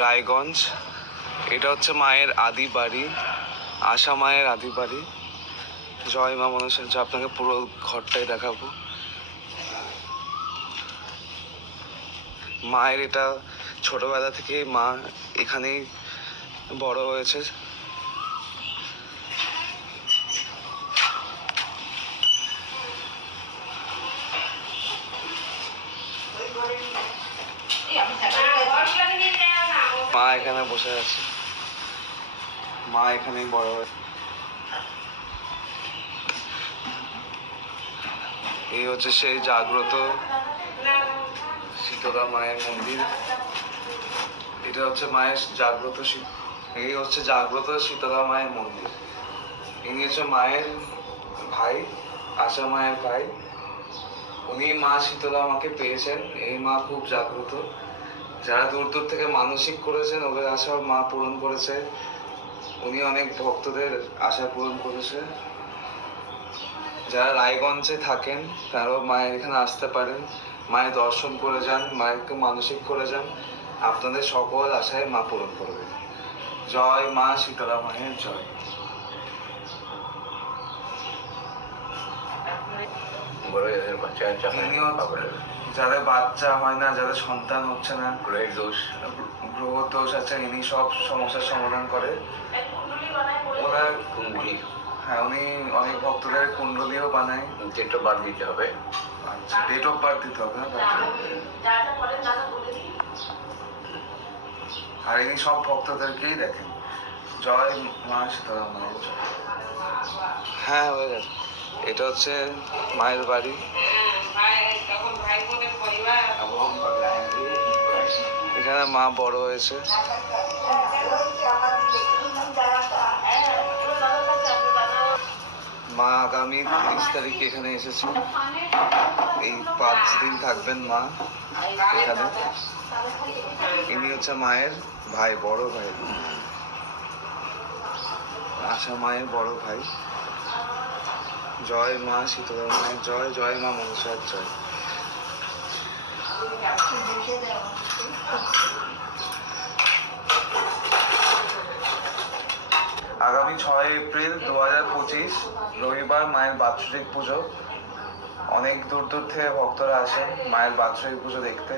রায়গঞ্জ। এটা হচ্ছে মায়ের আদি বাড়ি, আশা মায়ের আদি বাড়ি। জয় মা মনসা। আপনাকে পুরো ঘরটাই দেখাবো। মায়ের এটা ছোটবেলা থেকেই মা এখানেই বড় হয়েছে। মা এখানে বসে আছে, মা এখানেই বড় হয়েছে। এই হচ্ছে সেই জাগ্রত শীতলা মায়ের মন্দির। এটা হচ্ছে মায়ের জাগ্রত, এই হচ্ছে জাগ্রত শীতলা মায়ের মন্দির। ইনি হচ্ছে মায়ের ভাই, আশা মায়ের ভাই। উনি মা শীতলা মাকে পেয়েছেন। এই মা খুব জাগ্রত। যারা দূর দূর থেকে মানসিক করেছেন ওদের আশা মা পূরণ করেছে। উনি অনেক ভক্তদের আশা পূরণ করেছে। যারা রায়গঞ্জে থাকেন তারাও মায়ের এখানে আসতে পারেন, মায়ের দর্শন করে যান, মায়েরকে মানসিক করে যান। আপনাদের সকল আশায় মা পূরণ করবে। জয় মা শীতলা মায়ের জয়। যাদের বাচ্চা হয় না, যাদের সন্তান হচ্ছে না, গ্রহ দোষ আছে, ইনি সব সমস্যার সমাধান করে। ওনার কুণ্ডলী, হ্যাঁ, উনি অনেক ভক্তদের কুণ্ডলীও বানায়। ডেট অফ বার্থ দিতে হবে। আচ্ছা, ডেট অফ বার্থ দিতে হবে। আর ইনি সব ভক্তদেরকেই দেখেন। জয় মা শীতলা মায়ের জয়। হ্যাঁ, হয়ে গেছে। এটা হচ্ছে মায়ের বাড়ি। এখানে মা বড় হয়েছে। মা আগামী 30 তারিখে এখানে এসেছে। এই 5 দিন থাকবেন মা এখানে। ইনি হচ্ছে মায়ের ভাই, বড় ভাই, আশা মায়ের বড় ভাই। জয় মা শীতলা মায়ের জয়। জয় মা মনসার জয়। আগামী 6 এপ্রিল 2025 রবিবার মায়ের বাৎসরিক পুজো। অনেক দূর দূর থেকে ভক্তরা আসেন মায়ের বাৎসরিক পুজো দেখতে।